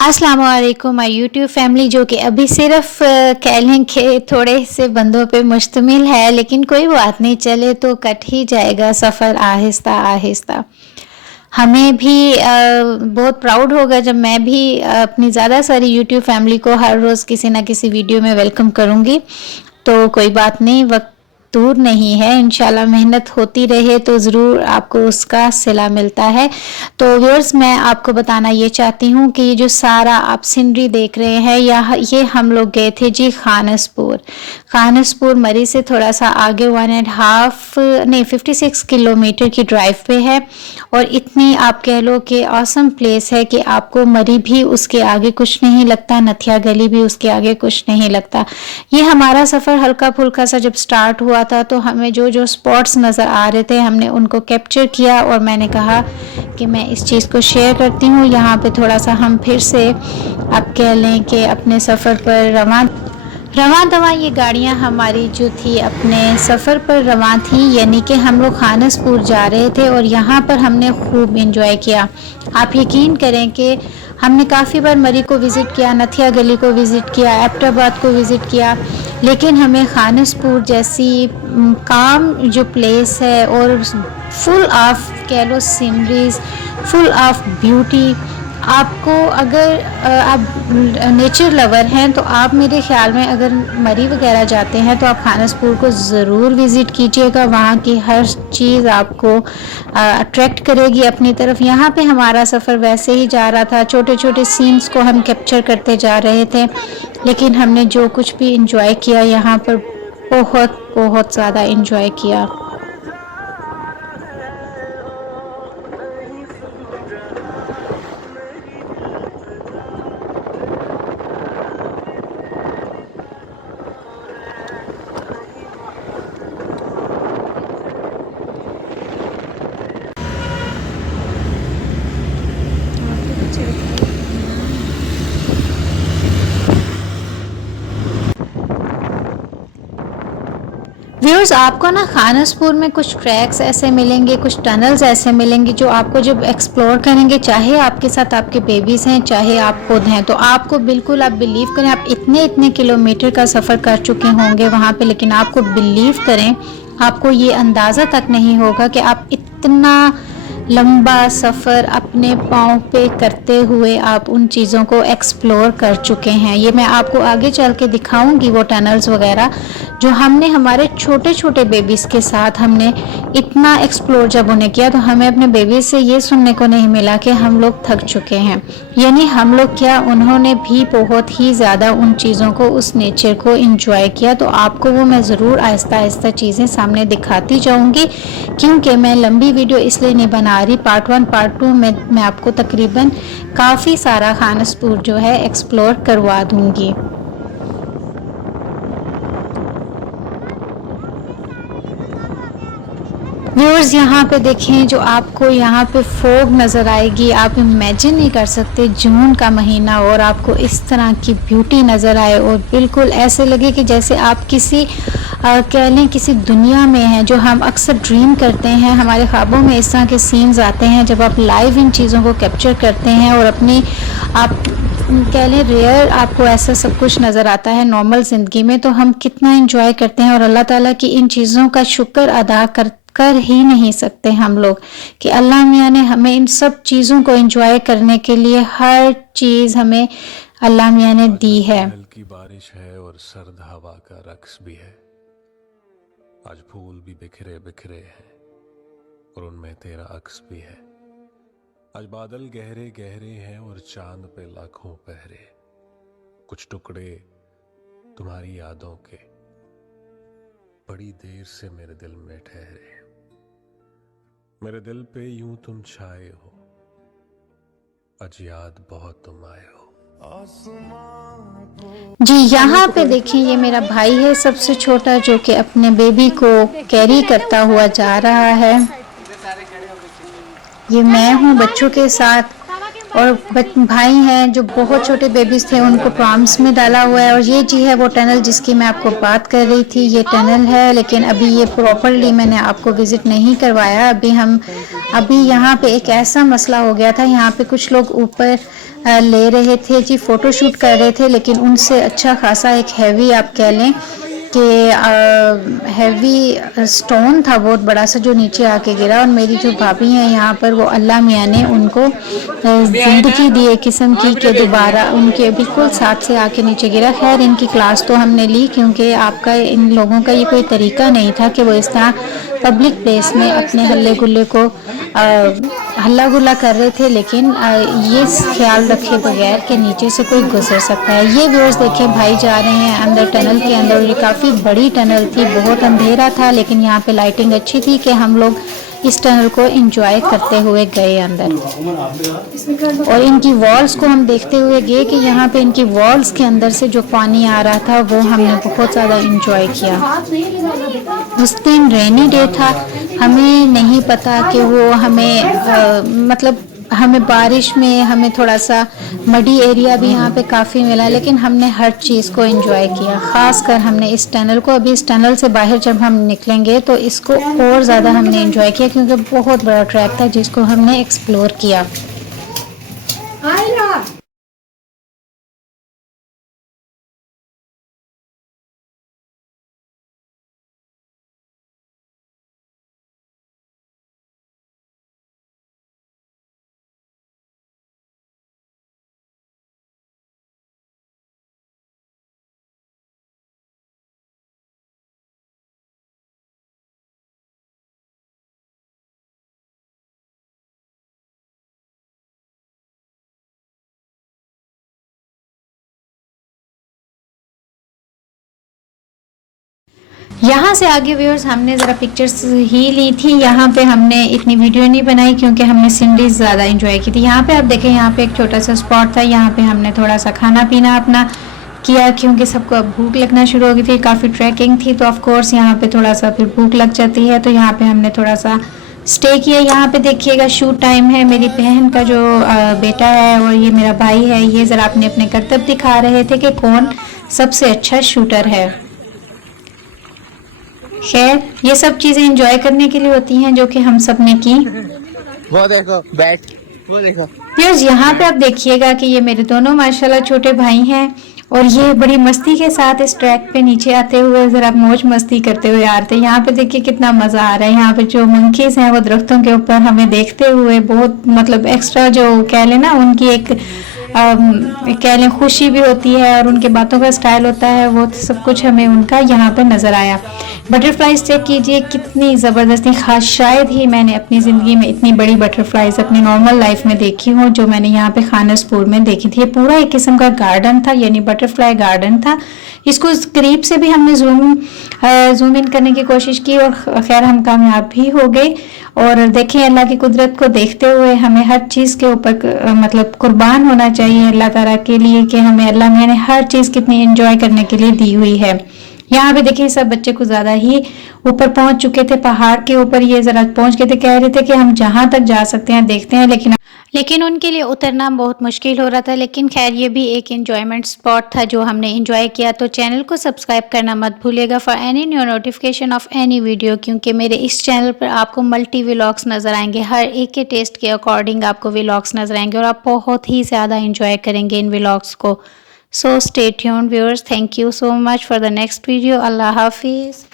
अस्सलाम वालेकुम my YouTube family, जो कि अभी सिर्फ कह लें कि थोड़े से बंदों पे मुश्तमिल है, लेकिन कोई बात नहीं, चले तो कट ही जाएगा सफ़र आहिस्ता आहिस्ता। हमें भी बहुत प्राउड होगा जब मैं भी अपनी ज़्यादा सारी यूट्यूब फैमिली को हर रोज़ किसी ना किसी वीडियो में वेलकम करूँगी। तो कोई बात नहीं, वक्त दूर नहीं है, इंशाल्लाह मेहनत होती रहे तो ज़रूर आपको उसका सिला मिलता है। तो व्यूअर्स, मैं आपको बताना ये चाहती हूँ कि ये जो सारा आप सीनरी देख रहे हैं, ये हम लोग गए थे जी खानसपुर मरी से थोड़ा सा आगे 56 किलोमीटर की ड्राइव पे है। और इतनी आप कह लो कि ऑसम प्लेस है कि आपको मरी भी उसके आगे कुछ नहीं लगता, नथिया गली भी उसके आगे कुछ नहीं लगता। ये हमारा सफ़र हल्का फुल्का सा जब स्टार्ट हुआ था तो हमें जो जो स्पॉट्स नज़र आ रहे थे हमने उनको कैप्चर किया और मैंने कहा कि मैं इस चीज़ को शेयर करती हूँ। यहाँ पे थोड़ा सा हम फिर से आप कह लें कि अपने सफ़र पर रवां दवा ये गाड़ियाँ हमारी जो थी अपने सफ़र पर रवां थी, यानी कि हम लोग खानसपुर जा रहे थे और यहाँ पर हमने खूब इंजॉय किया। आप यकीन करें कि हमने काफ़ी बार मरी को विज़िट किया, नथिया गली को विज़िट किया, एबटाबाद को विज़िट किया, लेकिन हमें खानसपुर जैसी काम जो प्लेस है और फुल ऑफ कह लो सीनरीज, फुल ऑफ ब्यूटी। आपको अगर आप नेचर लवर हैं तो आप मेरे ख़्याल में अगर मरी वगैरह जाते हैं तो आप खानसपुर को ज़रूर विज़िट कीजिएगा। वहाँ की हर चीज़ आपको अट्रैक्ट करेगी अपनी तरफ। यहाँ पे हमारा सफ़र वैसे ही जा रहा था, छोटे छोटे सीन्स को हम कैप्चर करते जा रहे थे, लेकिन हमने जो कुछ भी इंजॉय किया यहाँ पर बहुत बहुत ज़्यादा इंजॉय किया। व्यूअर्स, आपको ना खानसपुर में कुछ ट्रैक्स ऐसे मिलेंगे, कुछ टनल्स ऐसे मिलेंगे जो आपको जब एक्सप्लोर करेंगे, चाहे आपके साथ आपके बेबीज़ हैं चाहे आप खुद हैं, तो आपको बिल्कुल, आप बिलीव करें, आप इतने इतने किलोमीटर का सफ़र कर चुके होंगे वहाँ पे, लेकिन आपको बिलीव करें आपको ये अंदाज़ा तक नहीं होगा कि आप इतना लंबा सफ़र अपने पाँव पे करते हुए आप उन चीज़ों को एक्सप्लोर कर चुके हैं। ये मैं आपको आगे चल के दिखाऊंगी वो टनल्स वगैरह जो हमने हमारे छोटे छोटे बेबीज़ के साथ हमने इतना एक्सप्लोर जब उन्हें किया, तो हमें अपने बेबीज़ से ये सुनने को नहीं मिला कि हम लोग थक चुके हैं। यानी हम लोग क्या, उन्होंने भी बहुत ही ज़्यादा उन चीज़ों को, उस नेचर को इंजॉय किया। तो आपको वो मैं ज़रूर आहिस्ता आहिस्ता चीज़ें सामने दिखाती जाऊँगी, क्योंकि मैं लंबी वीडियो इसलिए नहीं बना रही। पार्ट 1 पार्ट 2 में मैं आपको तकरीबन काफ़ी सारा खानसपुर जो है एक्सप्लोर करवा दूँगी। व्यूअर्स, यहाँ पे देखें, जो आपको यहाँ पे फोग नज़र आएगी, आप इमेजिन नहीं कर सकते जून का महीना और आपको इस तरह की ब्यूटी नज़र आए और बिल्कुल ऐसे लगे कि जैसे आप किसी कह लें किसी दुनिया में हैं, जो हम अक्सर ड्रीम करते हैं। हमारे ख्वाबों में इस तरह के सीन्स आते हैं जब आप लाइव इन चीज़ों को कैप्चर करते हैं और अपनी आप कह लें रेयर आपको ऐसा सब कुछ नज़र आता है नॉर्मल ज़िंदगी में, तो हम कितना इंजॉय करते हैं और अल्लाह ताला की इन चीज़ों का शुक्र अदा कर ही नहीं सकते हम लोग कि अल्लाह मियाँ ने हमें इन सब चीज़ों को एंजॉय करने के लिए हर चीज़ हमें अल्लाह मियाँ ने दी है। हल्की बारिश है और सर्द हवा का रक्स भी है। आज फूल भी बिखरे बिखरे हैं और उनमें तेरा अक्स भी है। आज बादल गहरे गहरे हैं और चांद पे लाखों पहरे। कुछ टुकड़े तुम्हारी यादों के बड़ी देर से मेरे दिल में ठहरे। मेरे दिल पे यूं तुम छाए हो, आज याद बहुत तुम आए हो। जी, यहाँ पे देखिए, ये मेरा भाई है सबसे छोटा, जो कि अपने बेबी को कैरी करता हुआ जा रहा है। ये मैं हूँ बच्चों के साथ। और भाई हैं जो बहुत छोटे बेबीज़ थे उनको प्रॉम्स में डाला हुआ है। और ये जी है वो टनल जिसकी मैं आपको बात कर रही थी, ये टनल है, लेकिन अभी ये प्रॉपरली मैंने आपको विज़िट नहीं करवाया। अभी यहाँ पे एक ऐसा मसला हो गया था, यहाँ पे कुछ लोग ऊपर ले रहे थे जी, फ़ोटो शूट कर रहे थे, लेकिन उनसे अच्छा खासा एक हैवी आप कह लें कि हैवी स्टोन था बहुत बड़ा सा जो नीचे आके गिरा। और मेरी जो भाभी हैं यहाँ पर वो अल्लाह मियाँ ने उनको ज़िंदगी दी एक किस्म की कि दोबारा उनके बिल्कुल साथ से आके नीचे गिरा। खैर इनकी क्लास तो हमने ली क्योंकि आपका इन लोगों का ये कोई तरीका नहीं था कि वो इस तरह पब्लिक प्लेस में अपने हल्ले गुल्ले को हल्ला गुल्ला कर रहे थे, लेकिन ये ख्याल रखे बगैर कि नीचे से कोई गुजर सकता है। ये व्यूअर्स देखें भाई जा रहे हैं अंदर टनल के अंदर। ये काफ़ी बड़ी टनल थी, बहुत अंधेरा था, लेकिन यहाँ पे लाइटिंग अच्छी थी कि हम लोग इस टनल को एंजॉय करते हुए गए अंदर। और इनकी वॉल्स को हम देखते हुए गए कि यहाँ पे इनकी वॉल्स के अंदर से जो पानी आ रहा था वो हमने बहुत ज़्यादा एंजॉय किया। उस दिन रेनी डे था, हमें नहीं पता कि वो हमें मतलब हमें बारिश में हमें थोड़ा सा मडी एरिया भी यहाँ पे काफ़ी मिला, लेकिन हमने हर चीज़ को एंजॉय किया। ख़ास कर हमने इस टनल को, अभी इस टनल से बाहर जब हम निकलेंगे तो इसको और ज़्यादा हमने एंजॉय किया क्योंकि बहुत बड़ा ट्रैक था जिसको हमने एक्सप्लोर किया। यहाँ से आगे व्यूअर्स हमने ज़रा पिक्चर्स ही ली थी, यहाँ पे हमने इतनी वीडियो नहीं बनाई क्योंकि हमने सीनरीज ज़्यादा एंजॉय की थी। यहाँ पे आप देखें, यहाँ पे एक छोटा सा स्पॉट था, यहाँ पे हमने थोड़ा सा खाना पीना अपना किया क्योंकि सबको अब भूख लगना शुरू हो गई थी, काफ़ी ट्रैकिंग थी तो ऑफ कोर्स यहाँ पे थोड़ा सा फिर भूख लग जाती है, तो यहाँ पे हमने थोड़ा सा स्टे किया। यहाँ पे देखिएगा शूट टाइम है, मेरी बहन का जो बेटा है और ये मेरा भाई है, ये ज़रा अपने अपने करतब दिखा रहे थे कि कौन सबसे अच्छा शूटर है। खैर ये सब चीज़ें एंजॉय करने के लिए होती हैं जो कि हम सब ने की। वो देखो बैट, वो देखो व्यूअर्स यहाँ पे आप देखिएगा कि ये मेरे दोनों माशाल्लाह छोटे भाई हैं और ये बड़ी मस्ती के साथ इस ट्रैक पे नीचे आते हुए ज़रा मौज मस्ती करते हुए आ रहे थे। यहाँ पे देखिए कितना मज़ा आ रहा है। यहाँ पे जो मंकीज़ हैं वो दरख्तों के ऊपर हमें देखते हुए बहुत मतलब एक्स्ट्रा जो कह लें ना उनकी एक कह लें खुशी भी होती है और उनके बातों का स्टाइल होता है, वो सब कुछ हमें उनका यहाँ पर नज़र आया। बटरफ्लाइज चेक कीजिए कितनी ज़बरदस्ती, खास शायद ही मैंने अपनी ज़िंदगी में इतनी बड़ी बटरफ्लाइज अपनी नॉर्मल लाइफ में देखी हूँ जो मैंने यहाँ पे खानसपुर में देखी थी। ये पूरा एक किस्म का गार्डन था, यानी बटरफ्लाई गार्डन था। इसको करीब से भी हमने जूम इन करने की कोशिश की और खैर हम कामयाब भी हो गए। और देखें अल्लाह की कुदरत को देखते हुए हमें हर चीज़ के ऊपर मतलब कुर्बान होना चाहिए अल्लाह ताला के लिए कि हमें अल्लाह मियां ने हर चीज़ कितनी एंजॉय करने के लिए दी हुई है। यहाँ पे देखिए सब बच्चे कुछ ज़्यादा ही ऊपर पहुंच चुके थे, पहाड़ के ऊपर ये ज़रा पहुंच गए थे, कह रहे थे कि हम जहाँ तक जा सकते हैं देखते हैं, लेकिन उनके लिए उतरना बहुत मुश्किल हो रहा था। लेकिन खैर ये भी एक एंजॉयमेंट स्पॉट था जो हमने एंजॉय किया। तो चैनल को सब्सक्राइब करना मत भूलिएगा for any new notification of any video, क्योंकि मेरे इस चैनल पर आपको मल्टी व्लॉग्स नज़र आएंगे, हर एक के टेस्ट के अकॉर्डिंग आपको व्लॉग्स नज़र आएंगे और आप बहुत ही ज़्यादा इंजॉय करेंगे इन व्लॉग्स को। So stay tuned viewers, thank you so much for the next video. अल्लाह हाफिज़।